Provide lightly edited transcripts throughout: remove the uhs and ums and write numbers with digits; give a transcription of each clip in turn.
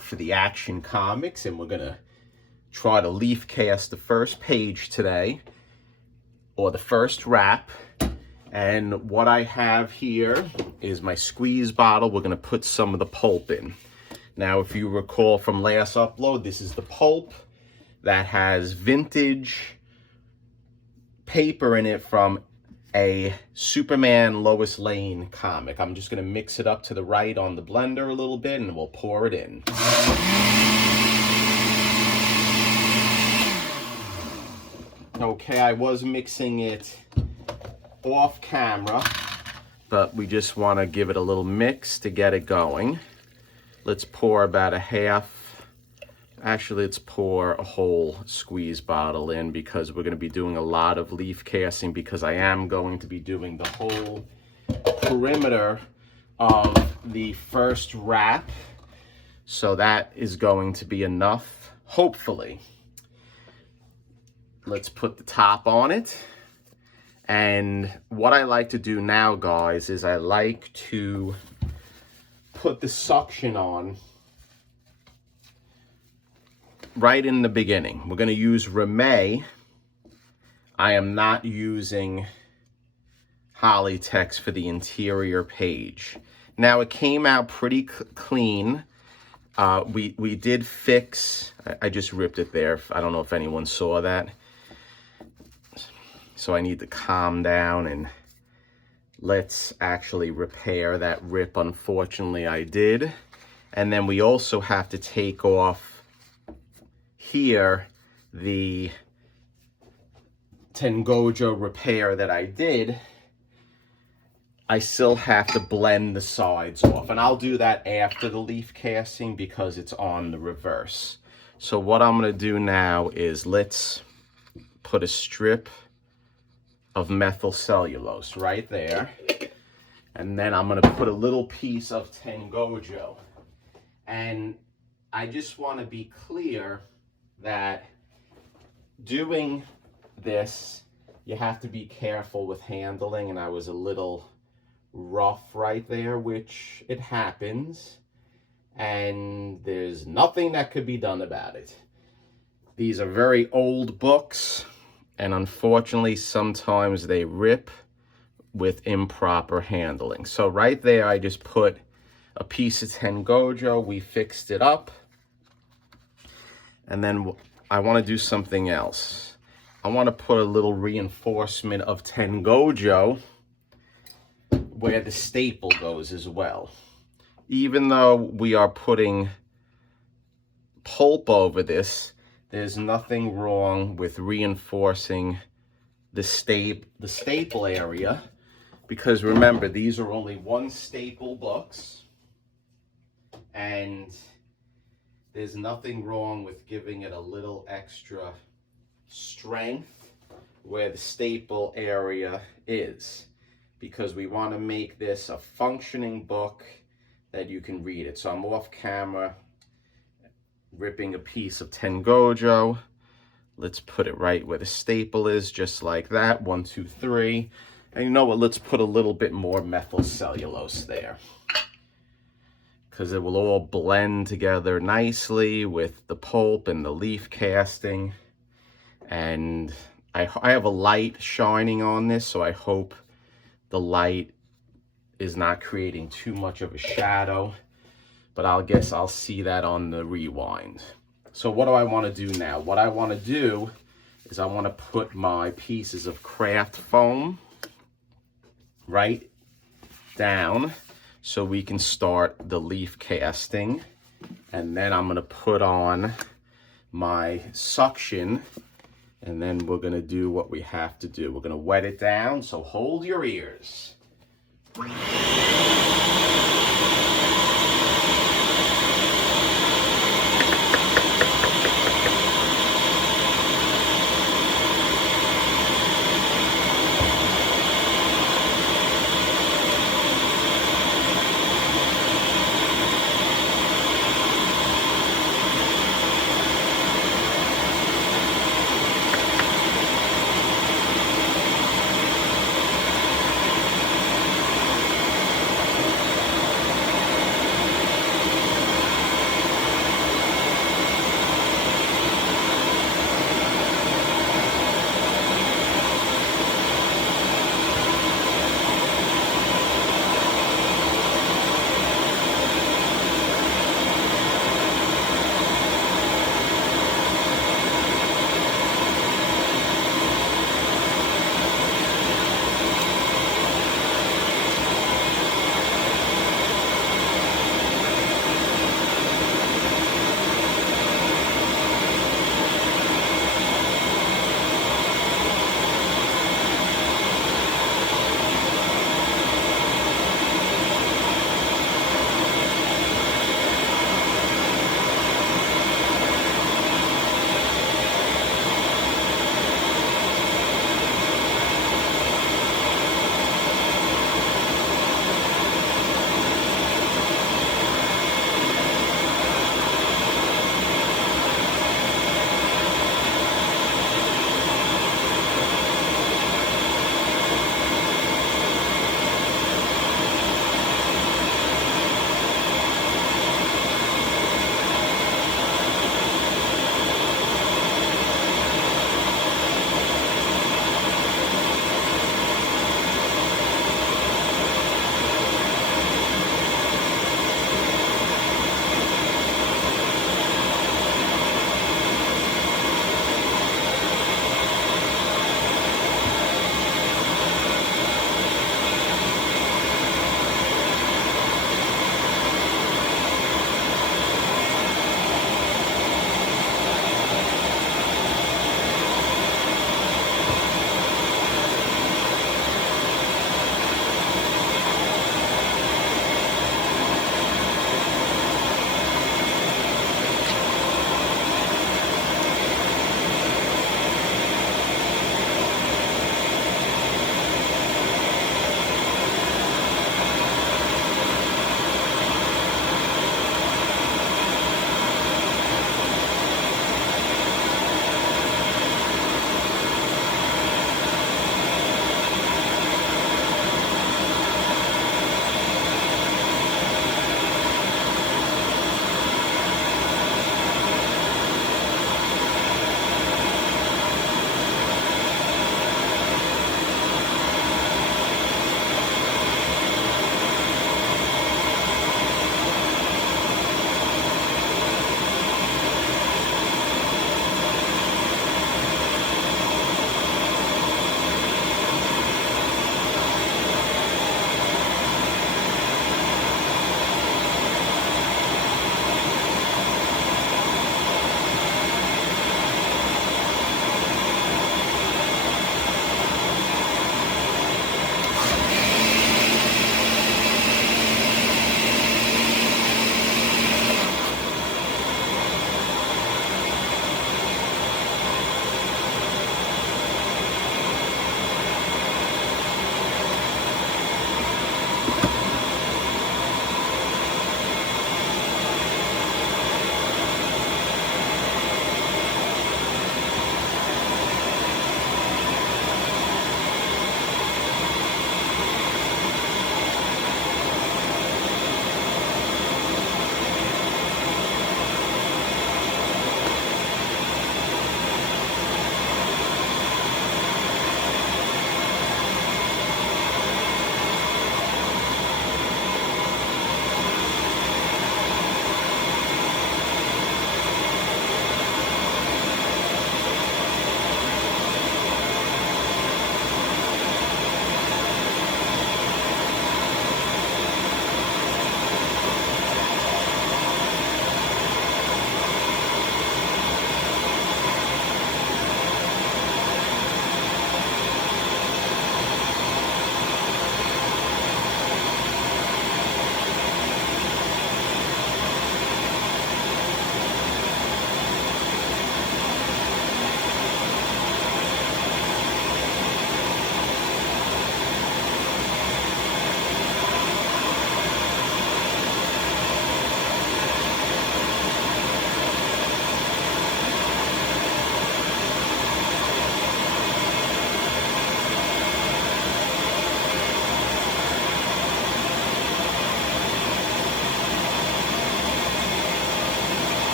back for the Action Comics, and we're gonna try to leaf cast the first page today, or the first wrap. And what I have here is my squeeze bottle. We're gonna put some of the pulp in. Now, if you recall from last upload, this is the pulp that has vintage paper in it from a Superman Lois Lane comic. I'm just gonna mix it up to the right on the blender a little bit, and we'll pour it in. Okay, I was mixing it off camera, but we just want to give it a little mix to get it going. Let's pour about a half. Actually, let's pour a whole squeeze bottle in, because we're going to be doing a lot of leaf casting, because I am going to be doing the whole perimeter of the first wrap. So that is going to be enough, hopefully. Let's put the top on it. And what I like to do now, guys, is I like to put the suction on right in the beginning. We're going to use Reme. I am not using Hollytex for the interior page. Now, it came out pretty clean. We did fix, I just ripped it there. I don't know if anyone saw that. So I need to calm down, and let's actually repair that rip. Unfortunately, I did. And then we also have to take off here the Tengojo repair that I did. I still have to blend the sides off, and I'll do that after the leaf casting because it's on the reverse. So what I'm going to do now is let's put a strip of methyl cellulose right there, and then I'm going to put a little piece of Tengojo. And I just want to be clear that doing this, you have to be careful with handling, and I was a little rough right there, which it happens, and there's nothing that could be done about it. These are very old books, and unfortunately sometimes they rip with improper handling. So right there I just put a piece of Tengojo. We fixed it up. And then I want to do something else. I want to put a little reinforcement of Tengojo where the staple goes as well. Even though we are putting pulp over this, there's nothing wrong with reinforcing the staple area, because remember, these are only one staple books, and there's nothing wrong with giving it a little extra strength where the staple area is, because we want to make this a functioning book that you can read it. So I'm off camera ripping a piece of Tengojo. Let's put it right where the staple is, just like that. 1, 2, 3. And you know what? Let's put a little bit more methyl cellulose there, because it will all blend together nicely with the pulp and the leaf casting. And I have a light shining on this, so I hope the light is not creating too much of a shadow, but I guess I'll see that on the rewind. So what do I want to do now? What I want to do is I want to put my pieces of craft foam right down so we can start the leaf casting. And then I'm going to put on my suction, and then we're going to do what we have to do. We're going to wet it down, so hold your ears.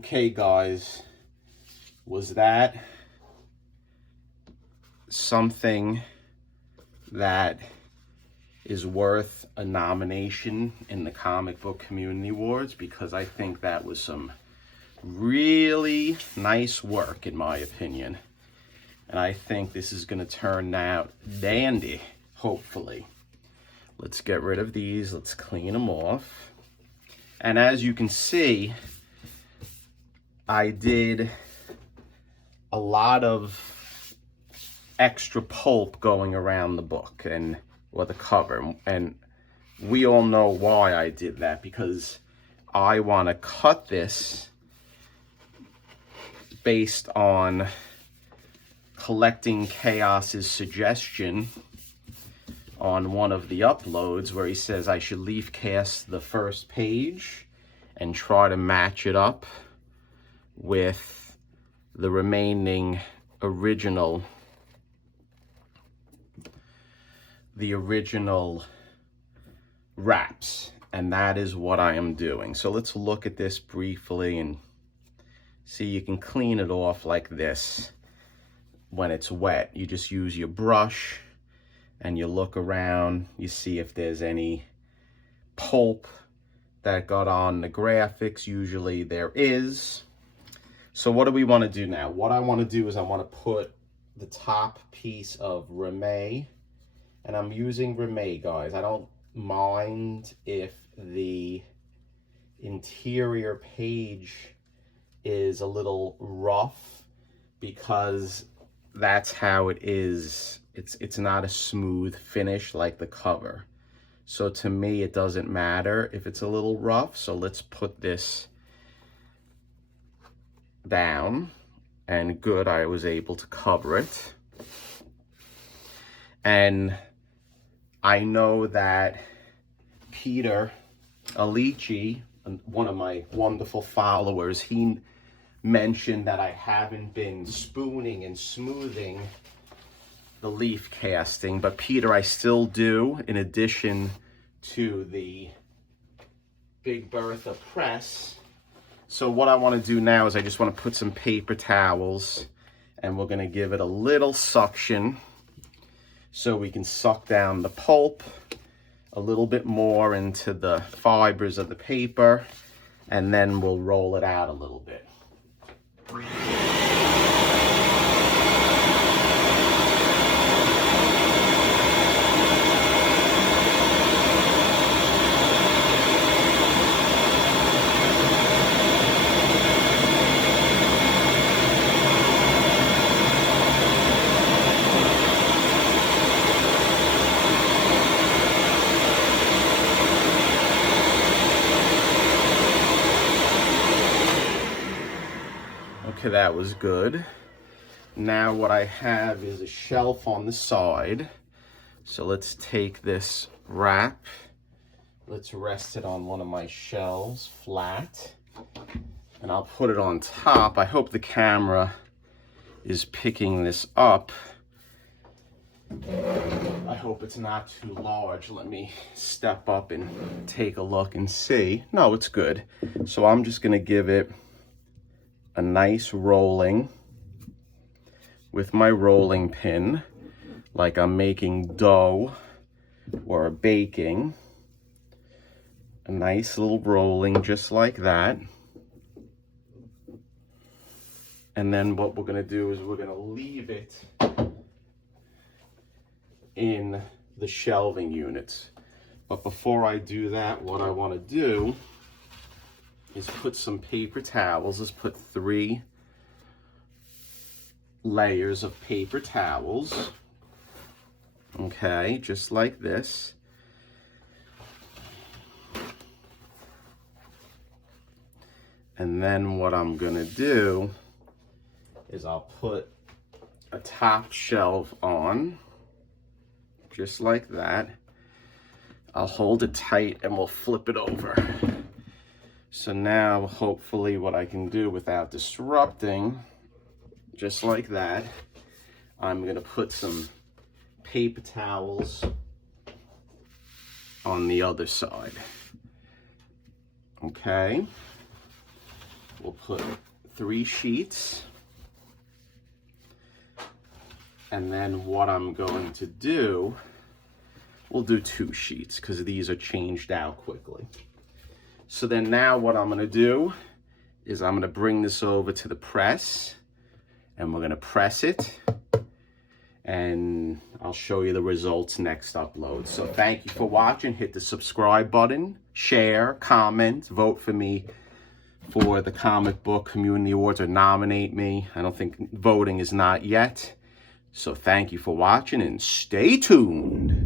Okay, guys, was that something that is worth a nomination in the Comic Book Community Awards? Because I think that was some really nice work, in my opinion. And I think this is going to turn out dandy, hopefully. Let's get rid of these. Let's clean them off. And as you can see, I did a lot of extra pulp going around the book or the cover. And we all know why I did that, because I want to cut this based on Collecting Chaos's suggestion on one of the uploads, where he says I should leaf cast the first page and try to match it up with the remaining original wraps, and that is what I am doing. So let's look at this briefly and see. You can clean it off like this. When it's wet, you just use your brush and you look around, you see if there's any pulp that got on the graphics. Usually there is. So what do we want to do now? What I want to do is I want to put the top piece of Reme, and I'm using Reme, guys. I don't mind if the interior page is a little rough, because that's how it is. It's not a smooth finish like the cover. So to me, it doesn't matter if it's a little rough. So let's put this down, and good, I was able to cover it. And I know that Peter Alici, one of my wonderful followers, he mentioned that I haven't been spooning and smoothing the leaf casting, but Peter, I still do, in addition to the Big Bertha press. So what I want to do now is I just want to put some paper towels, and we're going to give it a little suction so we can suck down the pulp a little bit more into the fibers of the paper, and then we'll roll it out a little bit. Okay, that was good. Now what I have is a shelf on the side. So let's take this wrap. Let's rest it on one of my shelves flat. And I'll put it on top. I hope the camera is picking this up. I hope it's not too large. Let me step up and take a look and see. No, it's good. So I'm just gonna give it a nice rolling with my rolling pin, like I'm making dough or baking. A nice little rolling just like that. And then what we're going to do is we're going to leave it in the shelving units. But before I do that, what I want to do is put some paper towels. Let's put 3 layers of paper towels. Okay, just like this. And then what I'm gonna do is I'll put a top shelf on, just like that. I'll hold it tight and we'll flip it over. So now, hopefully what I can do without disrupting, just like that, I'm gonna put some paper towels on the other side. Okay. we'll put 3 sheets. And then what I'm going to do, we'll do 2 sheets because these are changed out quickly. So then now what I'm going to do is I'm going to bring this over to the press and we're going to press it. And I'll show you the results next upload. So thank you for watching. Hit the subscribe button, share, comment, vote for me for the Comic Book Community Awards or nominate me. I don't think voting is not yet. So thank you for watching and stay tuned.